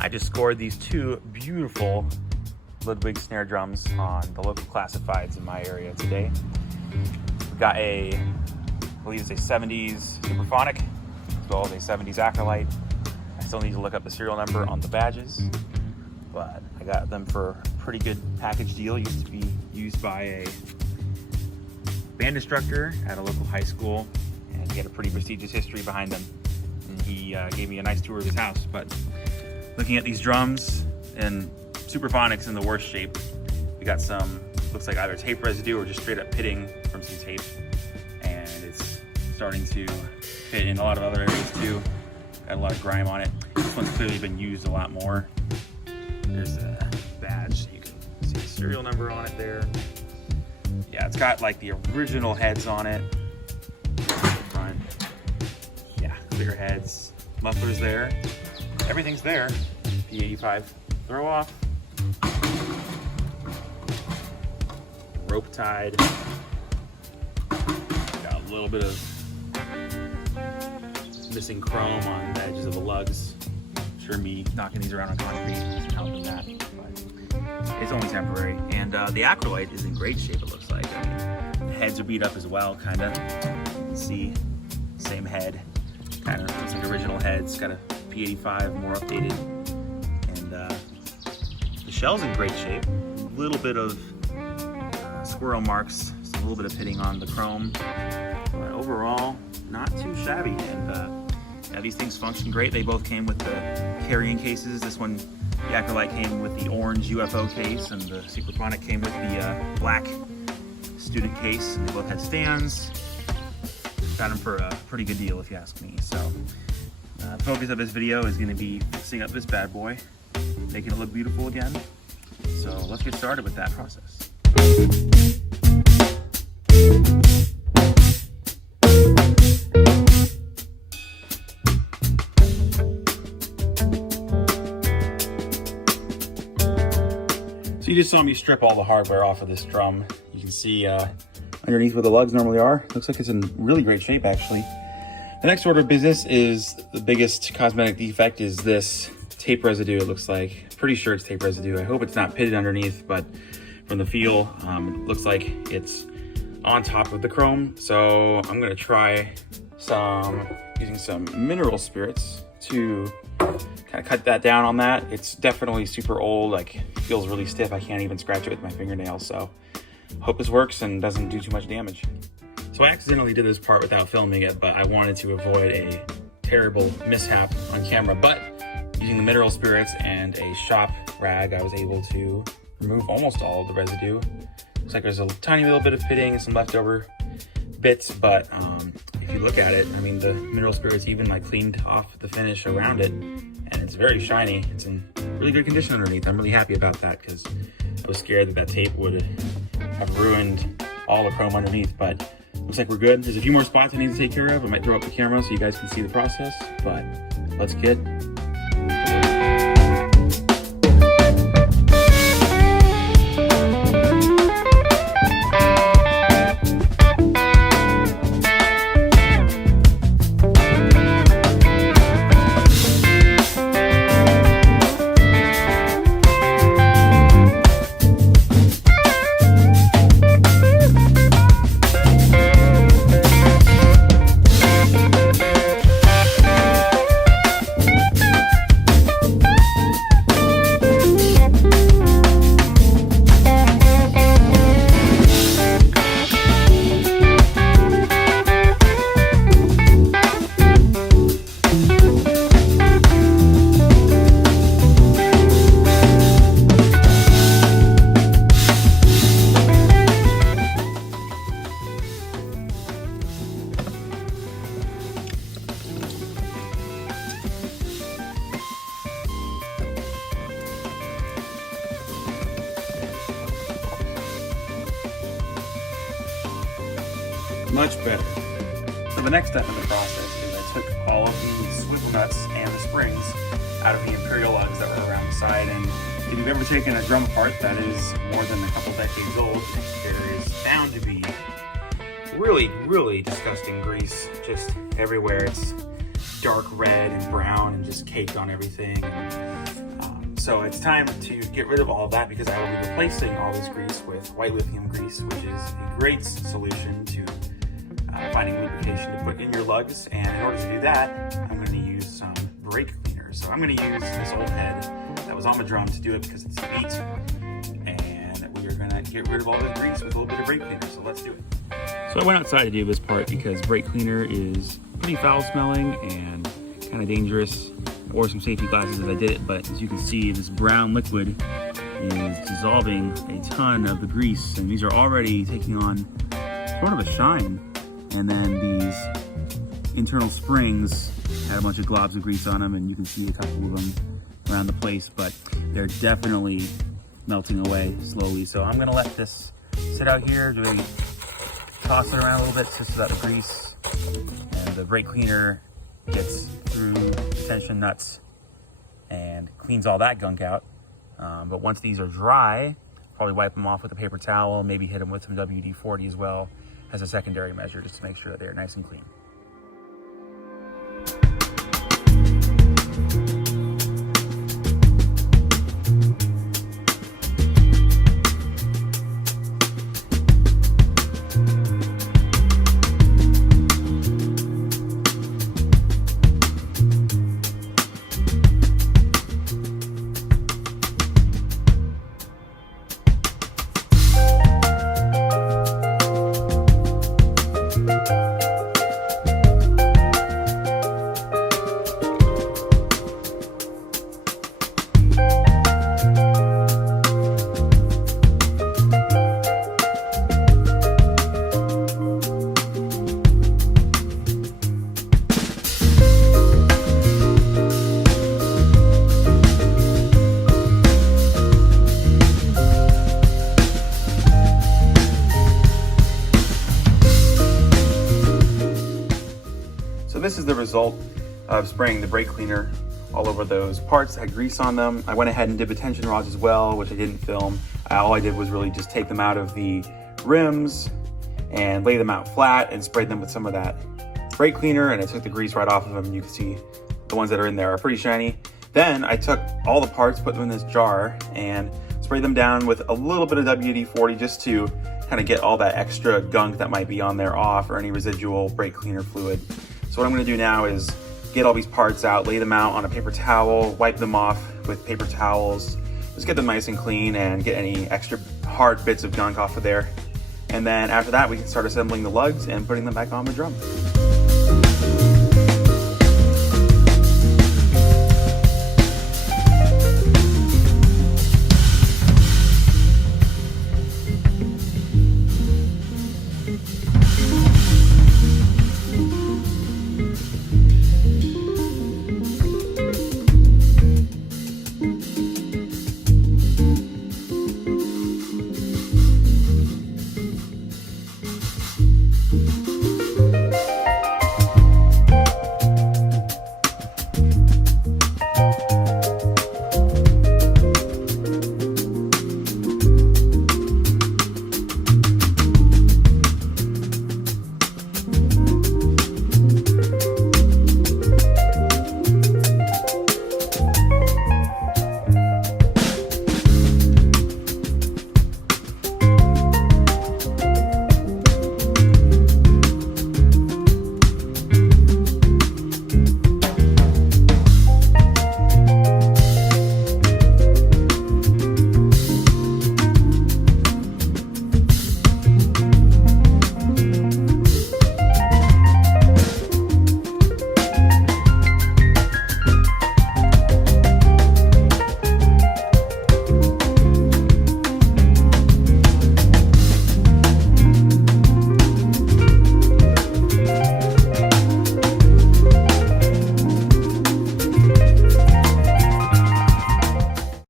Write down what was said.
I just scored these two beautiful Ludwig snare drums on the local classifieds in my area today. We've got I believe it's a 70's Supraphonic, as well as a 70's Acrolite. I still need to look up the serial number on the badges, but I got them for a pretty good package deal. Used to be used by a band instructor at a local high school, and he had a pretty prestigious history behind them. And he gave me a nice tour of his house. But looking at these drums, and Supraphonic's in the worst shape. We got some, looks like either tape residue or just straight up pitting from some tape, and it's starting to fit in a lot of other areas too. Got a lot of grime on it. This one's clearly been used a lot more. There's a badge, so you can see the serial number on it there. Yeah, it's got like the original heads on it. Front. Yeah, clear heads, mufflers there. Everything's there. P85 throw off. Rope tied. Got a little bit of missing chrome on the edges of the lugs. I'm sure me knocking these around on concrete isn't helping that, but it's only temporary. And the Acrolite is in great shape, it looks like. I mean, the heads are beat up as well, kind of. You can see, same head. Kind of looks like original heads. Got a P85, more updated. And the shell's in great shape. A little bit of squirrel marks, just a little bit of pitting on the chrome. But overall, not too shabby. And yeah, these things function great. They both came with the carrying cases. This one, the Acrolite, came with the orange UFO case, and the Supraphonic came with the black student case. They both had stands. Got them for a pretty good deal, if you ask me. So the focus of this video is going to be fixing up this bad boy, making it look beautiful again. So let's get started with that process. So you just saw me strip all the hardware off of this drum. You can see underneath where the lugs normally are. Looks like it's in really great shape, actually. The next order of business is the biggest cosmetic defect is this tape residue, it looks like. Pretty sure it's tape residue. I hope it's not pitted underneath, but from the feel, it looks like it's on top of the chrome. So I'm gonna try using some mineral spirits to kind of cut that down on that. It's definitely super old, like feels really stiff. I can't even scratch it with my fingernails. So hope this works and doesn't do too much damage. So I accidentally did this part without filming it, but I wanted to avoid a terrible mishap on camera. But using the mineral spirits and a shop rag, I was able to remove almost all of the residue. Looks like there's a tiny little bit of pitting and some leftover bits, but if you look at it, I mean, the mineral spirits even like cleaned off the finish around it, and it's very shiny. It's in really good condition underneath. I'm really happy about that because I was scared that that tape would have ruined all the chrome underneath, but looks like we're good. There's a few more spots I need to take care of. I might throw up the camera so you guys can see the process, but let's get much better. So the next step in the process is I took all of the swivel nuts and the springs out of the imperial lugs that were around the side. And if you've ever taken a drum apart that is more than a couple decades old, there is bound to be really disgusting grease just everywhere. It's dark red and brown and just caked on everything. So it's time to get rid of all of that because I will be replacing all this grease with white lithium grease, which is a great solution to finding lubrication to put in your lugs. And in order to do that, I'm going to use some brake cleaner. So I'm going to use this old head that was on my drum to do it because it's neat. And we are going to get rid of all this grease with a little bit of brake cleaner. So let's do it. So I went outside to do this part because brake cleaner is pretty foul smelling and kind of dangerous. I wore some safety glasses as I did it, but as you can see, this brown liquid is dissolving a ton of the grease, and these are already taking on sort of a shine. And then these internal springs had a bunch of globs of grease on them, and you can see a couple of them around the place, but they're definitely melting away slowly. So I'm gonna let this sit out here, really toss it around a little bit just so that the grease and the brake cleaner gets through the tension nuts and cleans all that gunk out. But once these are dry, probably wipe them off with a paper towel, maybe hit them with some WD-40 as well as a secondary measure just to make sure that they're nice and clean. So this is the result of spraying the brake cleaner all over those parts that had grease on them. I went ahead and did the tension rods as well, which I didn't film. All I did was really just take them out of the rims and lay them out flat and sprayed them with some of that brake cleaner, and it took the grease right off of them. You can see the ones that are in there are pretty shiny. Then I took all the parts, put them in this jar, and sprayed them down with a little bit of WD-40 just to kind of get all that extra gunk that might be on there off, or any residual brake cleaner fluid. So what I'm going to do now is get all these parts out, lay them out on a paper towel, wipe them off with paper towels, just get them nice and clean and get any extra hard bits of gunk off of there. And then after that, we can start assembling the lugs and putting them back on the drum.